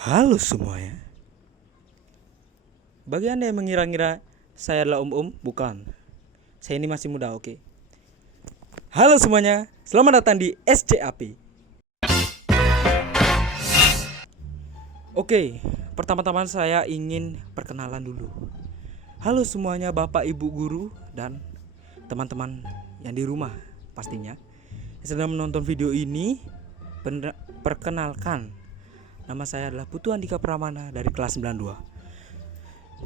Halo semuanya. Bagi Anda yang mengira-ngira saya adalah om-om, bukan. Saya ini masih muda, oke. Halo semuanya, selamat datang di SCAP. Oke, pertama-tama saya ingin perkenalan dulu. Halo semuanya, Bapak Ibu guru dan teman-teman yang di rumah pastinya yang sedang menonton video ini. Perkenalkan, nama saya adalah Putu Andika Pramana dari kelas 92.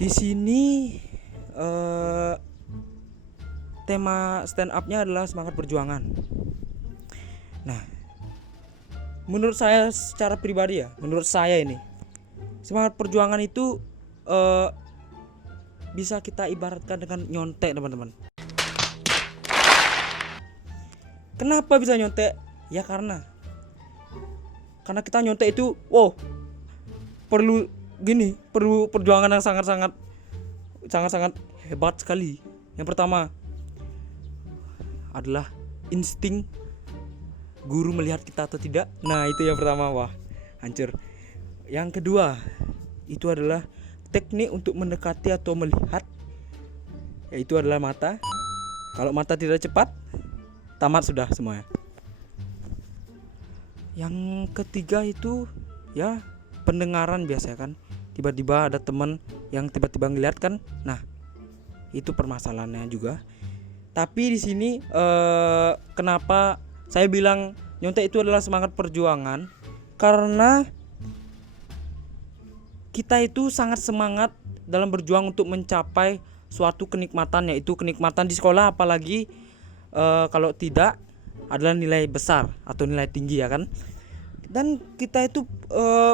Di sini tema stand up-nya adalah semangat perjuangan. Nah, menurut saya secara pribadi ya, menurut saya ini semangat perjuangan itu bisa kita ibaratkan dengan nyontek, teman-teman. Kenapa bisa nyontek? Ya karena kita nyontek itu, perlu perjuangan yang sangat hebat sekali. Yang pertama adalah insting guru melihat kita atau tidak. Nah, itu yang pertama, wah, hancur. Yang kedua, itu adalah teknik untuk mendekati atau melihat, yaitu adalah mata. Kalau mata tidak cepat, tamat sudah semuanya. Yang ketiga itu ya pendengaran biasa kan. Tiba-tiba ada teman yang tiba-tiba ngeliat kan. Nah, itu permasalahannya juga. Tapi di sini kenapa saya bilang nyontek itu adalah semangat perjuangan? Karena kita itu sangat semangat dalam berjuang untuk mencapai suatu kenikmatan, yaitu kenikmatan di sekolah, apalagi kalau tidak adalah nilai besar atau nilai tinggi ya kan. Dan kita itu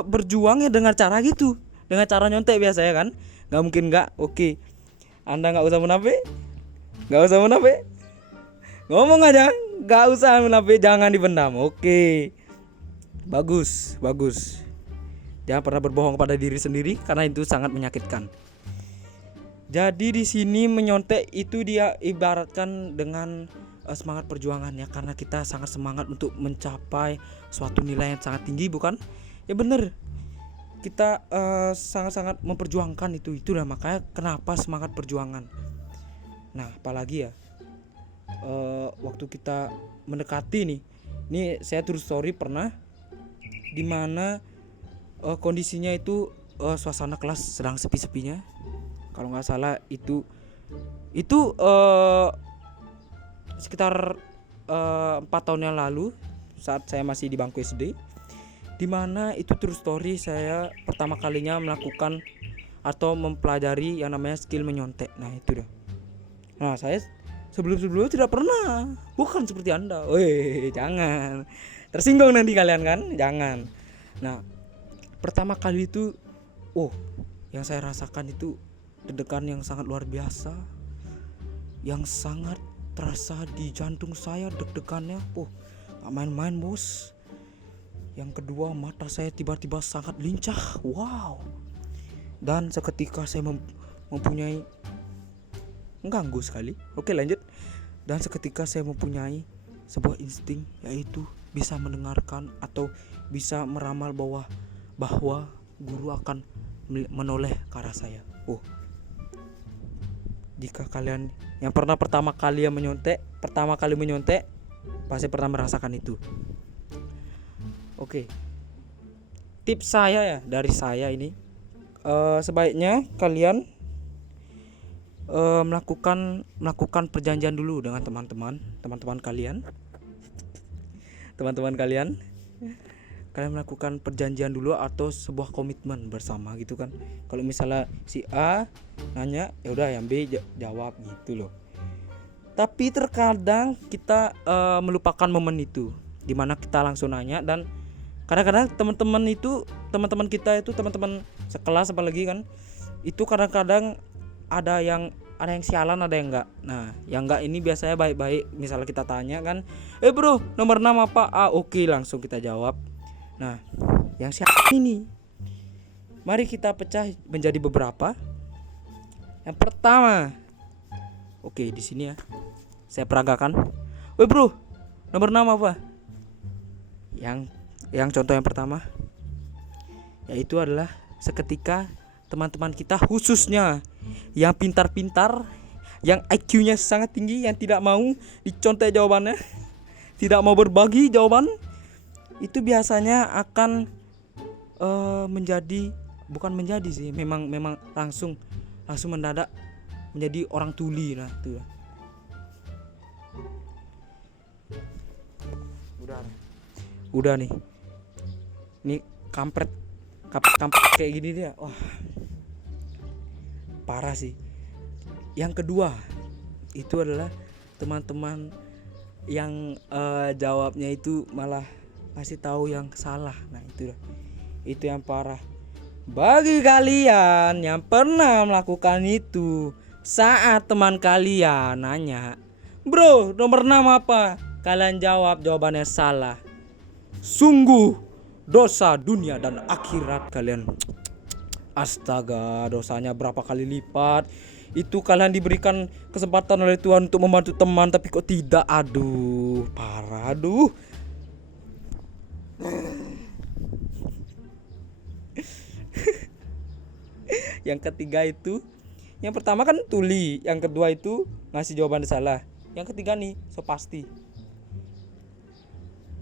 berjuang ya dengan cara gitu, dengan cara nyontek biasa ya kan. Gak mungkin gak. Oke, Anda gak usah munafik, ngomong aja, gak usah munafik, jangan dipendam. Oke, bagus. Jangan pernah berbohong pada diri sendiri karena itu sangat menyakitkan. Jadi di sini menyontek itu dia ibaratkan dengan semangat perjuangan ya, karena kita sangat semangat untuk mencapai suatu nilai yang sangat tinggi, bukan? Ya bener, kita sangat-sangat memperjuangkan itulah makanya kenapa semangat perjuangan. Nah, apalagi ya waktu kita mendekati nih, ini saya true story pernah dimana kondisinya itu suasana kelas sedang sepi-sepinya. Kalau nggak salah itu sekitar 4 tahun yang lalu saat saya masih di bangku SD, dimana itu true story saya pertama kalinya melakukan atau mempelajari yang namanya skill menyontek. Nah, itu dah. Nah, saya sebelum-sebelumnya tidak pernah, bukan seperti Anda. Woi, jangan tersinggung nanti kalian kan, jangan. Nah, pertama kali itu yang saya rasakan itu deg-degan yang sangat luar biasa, yang sangat terasa di jantung saya deg-degannya. Gak main-main, bos. Yang kedua, mata saya tiba-tiba sangat lincah. Wow. Dan seketika saya mempunyai mengganggu sekali. Oke, lanjut. Dan seketika saya mempunyai sebuah insting, yaitu bisa mendengarkan atau bisa meramal bahwa guru akan menoleh ke arah saya. Jika kalian yang pertama kali menyontek pasti pernah merasakan itu. Oke. Tips saya ya, dari saya ini sebaiknya kalian melakukan perjanjian dulu dengan teman-teman kalian. Kalian melakukan perjanjian dulu atau sebuah komitmen bersama gitu kan. Kalau misalnya si A nanya, ya udah yang B jawab gitu loh. Tapi terkadang kita melupakan momen itu, dimana kita langsung nanya. Dan kadang-kadang teman-teman kita itu teman-teman sekelas apalagi kan, itu kadang-kadang ada yang sialan, ada yang enggak. Nah, yang enggak ini biasanya baik-baik. Misalnya kita tanya kan, bro, nomor 6 apa? Oke, langsung kita jawab. Nah, yang siapa ini? Mari kita pecah menjadi beberapa. Yang pertama, oke, di sini ya, saya peragakan. Bro, nomor 6 apa? Yang contoh yang pertama. yaitu adalah seketika teman-teman kita khususnya yang pintar-pintar, yang IQ-nya sangat tinggi, yang tidak mau dicontek jawabannya, tidak mau berbagi jawaban, itu biasanya akan menjadi, bukan menjadi sih, memang langsung mendadak menjadi orang tuli. Nah itu udah nih, ini kampret kayak gini dia, wah parah sih. Yang kedua itu adalah teman-teman yang jawabnya itu malah kasih tahu yang salah. Nah itu yang parah. Bagi kalian yang pernah melakukan itu, saat teman kalian nanya, bro nomor 6 apa, kalian jawab jawabannya salah, sungguh dosa dunia dan akhirat kalian. Astaga, dosanya berapa kali lipat. Itu kalian diberikan kesempatan oleh Tuhan untuk membantu teman, tapi kok tidak. Aduh, parah, aduh. Yang ketiga itu, yang pertama kan tuli, yang kedua itu ngasih jawaban salah, yang ketiga nih so pasti.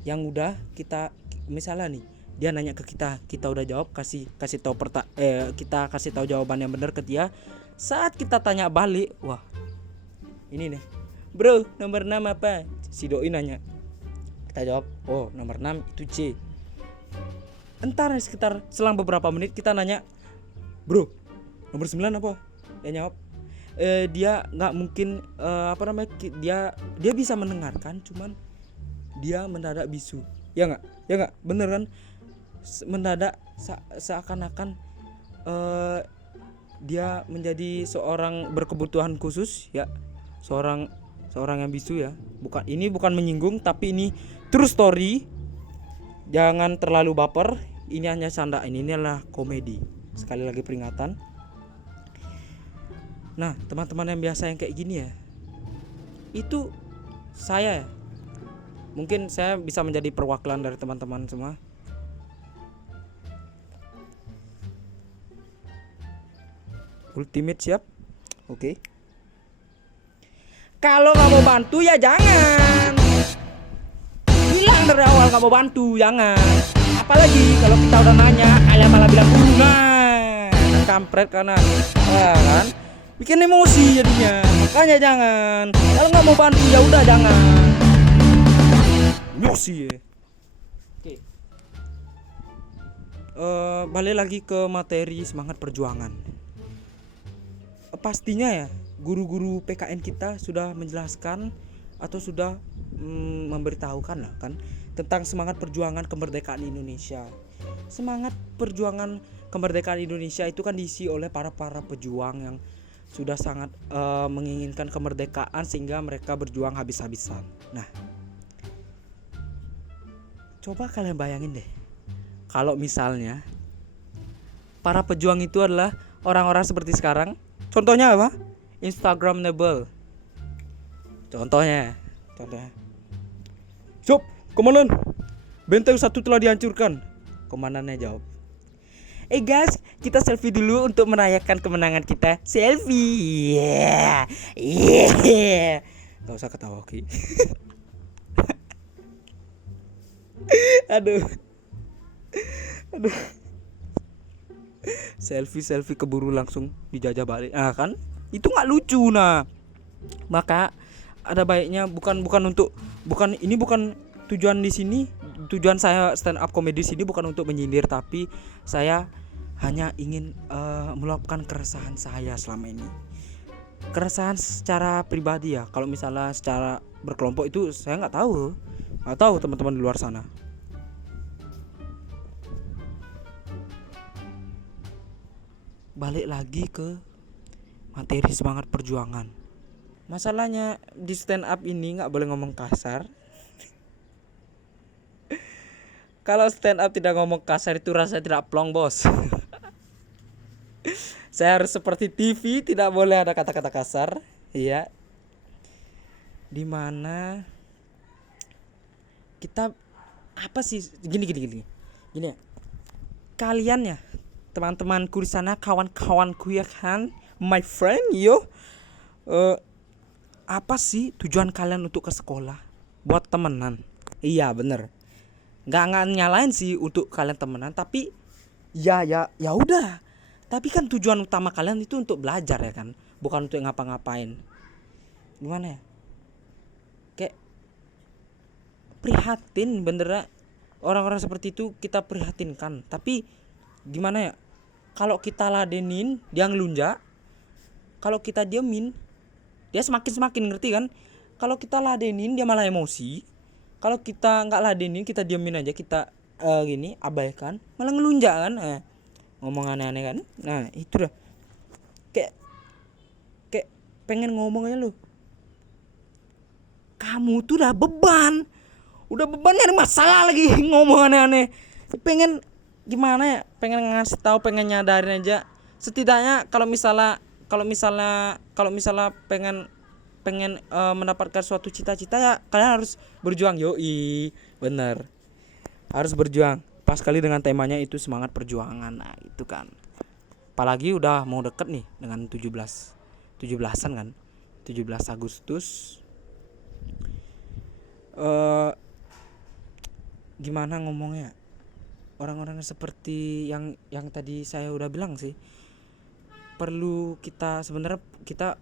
Yang udah kita, misalnya nih dia nanya ke kita udah jawab, kasih tahu kita kasih tahu jawaban yang benar ke dia. Saat kita tanya balik, wah ini nih, bro nomor 6 apa, si doi nanya, kita jawab oh nomor 6 itu C. Entar sekitar selang beberapa menit kita nanya, bro nomor 9 apa, dia jawab dia nggak mungkin dia bisa mendengarkan, cuman dia mendadak bisu. Ya nggak bener kan, mendadak seakan-akan dia menjadi seorang berkebutuhan khusus ya, seorang yang bisu ya. Ini bukan menyinggung, tapi ini true story. Jangan terlalu baper, ini hanya canda, ini adalah komedi. Sekali lagi peringatan. Nah teman-teman yang biasa yang kayak gini ya, itu saya mungkin saya bisa menjadi perwakilan dari teman-teman semua. Ultimate siap? Oke. Kalau nggak mau bantu ya jangan. Bilang dari awal nggak mau bantu, jangan. Apalagi kalau kita udah nanya, kalian malah bilang kampret karena kan bikin emosi jadinya. Makanya jangan. Kalau nggak mau bantu ya udah jangan. Emosi ya. Oke. Balik lagi ke materi semangat perjuangan. Pastinya ya guru-guru PKN kita sudah menjelaskan atau sudah memberitahukan lah kan tentang semangat perjuangan kemerdekaan Indonesia. Semangat perjuangan kemerdekaan Indonesia itu kan diisi oleh para pejuang yang sudah sangat menginginkan kemerdekaan sehingga mereka berjuang habis-habisan. Nah, coba kalian bayangin deh, kalau misalnya para pejuang itu adalah orang-orang seperti sekarang. Contohnya apa? Instagramable. Contohnya. Sob, komandan, benteng 1 telah dihancurkan. Komandannya jawab, guys, kita selfie dulu untuk merayakan kemenangan kita. Selfie. Yeah. Gak usah ketawa, oke. Aduh. Selfie keburu langsung dijajah balik. Nah kan itu nggak lucu. Nah maka ada baiknya bukan tujuan di sini. Tujuan saya stand up comedy sini bukan untuk menyindir, tapi saya hanya ingin meluapkan keresahan saya selama ini. Keresahan secara pribadi ya. Kalau misalnya secara berkelompok itu saya nggak tahu teman-teman di luar sana. Balik lagi ke materi semangat perjuangan. Masalahnya di stand up ini nggak boleh ngomong kasar. Kalau stand up tidak ngomong kasar itu rasanya tidak plong, bos. Saya harus seperti TV, tidak boleh ada kata-kata kasar, iya. Dimana kita apa sih gini ya. kalian ya, teman-temanku di sana, kawan-kawanku ya kan, my friend yo, apa sih tujuan kalian untuk ke sekolah? Buat temenan. Iya bener. Nggak nyalain sih untuk kalian temenan, tapi ya udah. Tapi kan tujuan utama kalian itu untuk belajar ya kan, bukan untuk ngapa-ngapain. Gimana ya? Kayak prihatin bener, orang-orang seperti itu kita prihatinkan. Tapi gimana ya? Kalau kita ladenin dia ngelunjak, kalau kita diemin dia semakin ngerti kan. Kalau kita ladenin dia malah emosi. Kalau kita nggak ladenin, kita diemin aja, kita gini abaikan, malah ngelunjak kan, ngomong aneh-aneh kan. Nah itu dah, kayak pengen ngomong aja lu, kamu tuh udah beban nyari masalah lagi ngomong aneh-aneh. Pengen gimana ya, pengen ngasih tahu, pengen nyadarin aja. Setidaknya kalau misalnya pengen mendapatkan suatu cita-cita, ya kalian harus berjuang. Yoi bener, harus berjuang. Pas kali dengan temanya itu semangat perjuangan. Nah itu kan, apalagi udah mau deket nih dengan 17-an kan, 17 Agustus. Gimana ngomongnya, orang-orang seperti yang tadi saya udah bilang sih, perlu kita sebenarnya kita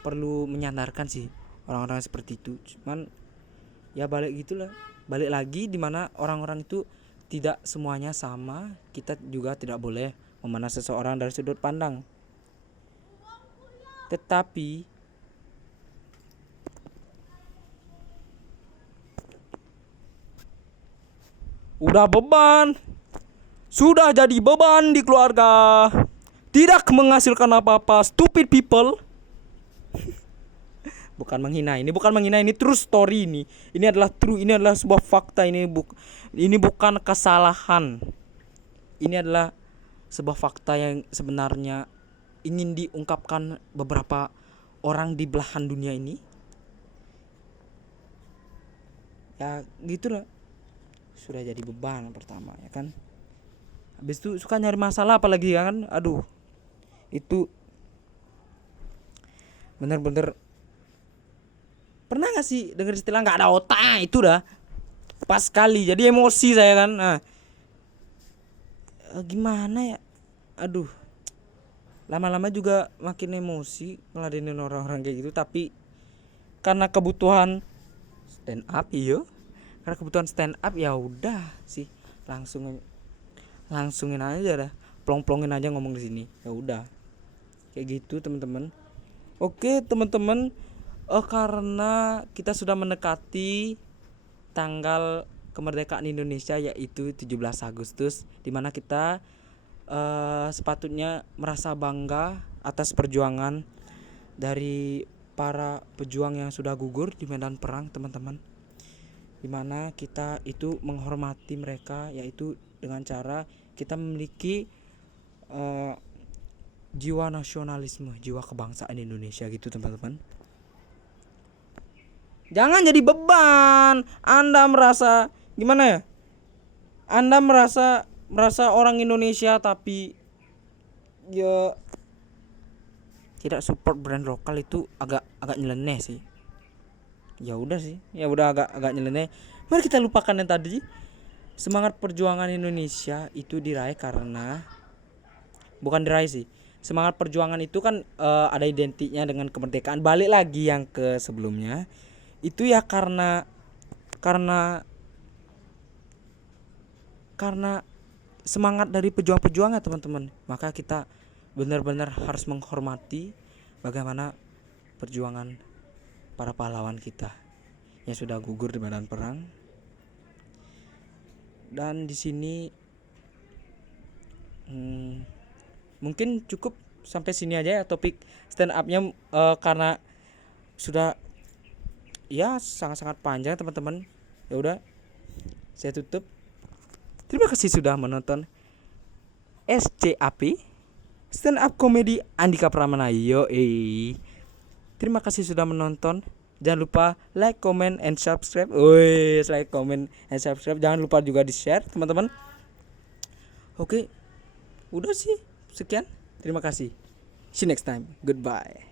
perlu menyandarkan sih orang-orang seperti itu. Cuman ya balik lagi dimana orang-orang itu tidak semuanya sama. Kita juga tidak boleh memandang seseorang dari sudut pandang. Tetapi udah beban, sudah jadi beban di keluarga, tidak menghasilkan apa-apa, stupid people. Bukan menghina, ini true story ini. Ini adalah sebuah fakta, ini bukan kesalahan. Ini adalah sebuah fakta yang sebenarnya ingin diungkapkan beberapa orang di belahan dunia ini. Ya gitulah. Sudah jadi beban pertama ya kan. Habis itu suka nyari masalah apalagi ya kan. Aduh. Itu bener-bener, pernah gak sih denger istilah gak ada otak? Itu dah pas kali, jadi emosi saya kan. Nah, gimana ya, aduh, lama-lama juga makin emosi ngeladenin orang-orang kayak gitu. Tapi karena kebutuhan stand up ya udah sih, langsungin aja dah, plong-plongin aja ngomong di sini. Ya udah kayak gitu teman-teman. Oke teman-teman, karena kita sudah mendekati tanggal kemerdekaan Indonesia, yaitu 17 Agustus, dimana kita sepatutnya merasa bangga atas perjuangan dari para pejuang yang sudah gugur di medan perang teman-teman, dimana kita itu menghormati mereka, yaitu dengan cara kita memiliki jiwa nasionalisme, jiwa kebangsaan Indonesia gitu teman-teman. Jangan jadi beban. Anda merasa gimana ya? Anda merasa orang Indonesia tapi ya tidak support brand lokal, itu agak nyeleneh sih. Ya udah agak nyeleneh. Mari kita lupakan yang tadi. Semangat perjuangan Indonesia itu diraih karena, bukan diraih sih. Semangat perjuangan itu kan ada identiknya dengan kemerdekaan. Balik lagi yang ke sebelumnya. Itu ya karena semangat dari pejuang-pejuangnya teman-teman. Maka kita benar-benar harus menghormati bagaimana perjuangan para pahlawan kita yang sudah gugur di medan perang. Dan di sini mungkin cukup sampai sini aja ya topik stand up-nya, karena sudah ya sangat-sangat panjang teman-teman. Ya udah, saya tutup. Terima kasih sudah menonton SCAP, Stand Up Comedy Andika Pramana. Terima kasih sudah menonton. Jangan lupa like, comment, and subscribe. Like, comment, and subscribe. Jangan lupa juga di share teman-teman. Oke, udah sih sekian. Terima kasih. See you next time. Goodbye.